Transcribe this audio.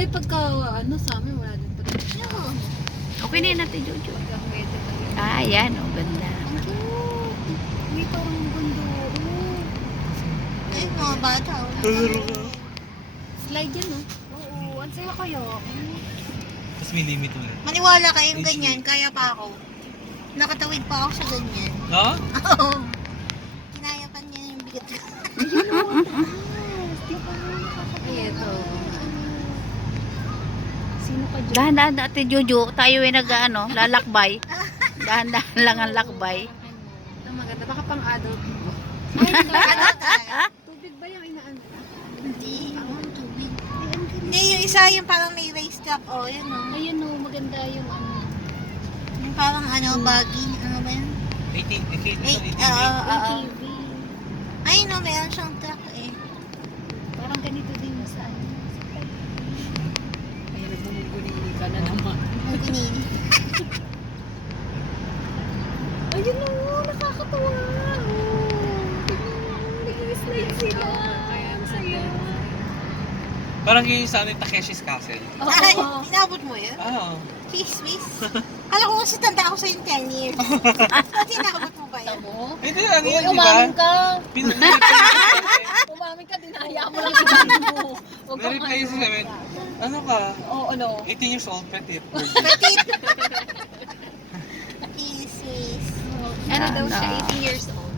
Pero pagka ano sa amin, wala din pa rin. Okay na yun natin, Jojo. Hanggang pwede pa rin. Ah, yan. Oh, ganda. Ang cute. May parang mundo. Ay, mga bata. Slide yan, no? Oo, ang saya kayo. Tapos may limit ulit. Maniwala kayong ganyan, kaya pa ako. Nakatawid pa ako sa ganyan. No? Oo. Kinaya pa niya yung bigat ko. Ay, ito. Sino ka dyan? Dahan-dahan natin, Jojo. Tayo ay nag-ano, lalakbay. Dahan-dahan lang ang lakbay. Ito maganda. Baka pang adult. Ano tayo? Tubig ba yung inaano? Hindi. Tubig. Hindi, yung isa yung parang may race track. Oh, yan oh. Ayun, no. Maganda yung ano. Yung parang ano, buggy. Ano ba yan? 18, 18, Eh, 18. oo. ATV. Ay, no, meron siyang truck eh. Parang ganito din sa ano. Ay, nagmumuguni ka na naman. Ang kunini. Ayun na, nakakatawa. Nag-slide sila. Kaya ang saya. Parang yung sa ano, Takeshi's Castle. Ay, inabot mo yun? Ah, Kismis. Kala ko kasi tanda ako sa'yo 10 years. Kasi inabot mo ba yun? Mo? hindi, ano Uy, yun, di ba? umamin ka. Pinag-reply Umamin ka, dinaya mo lang yung mo. Huwag kang na-reply sa amin. Ano ka? Oo, ano? 18 years old, petit. Petit. Kismis. Ano daw Ano? siya, 18 years old.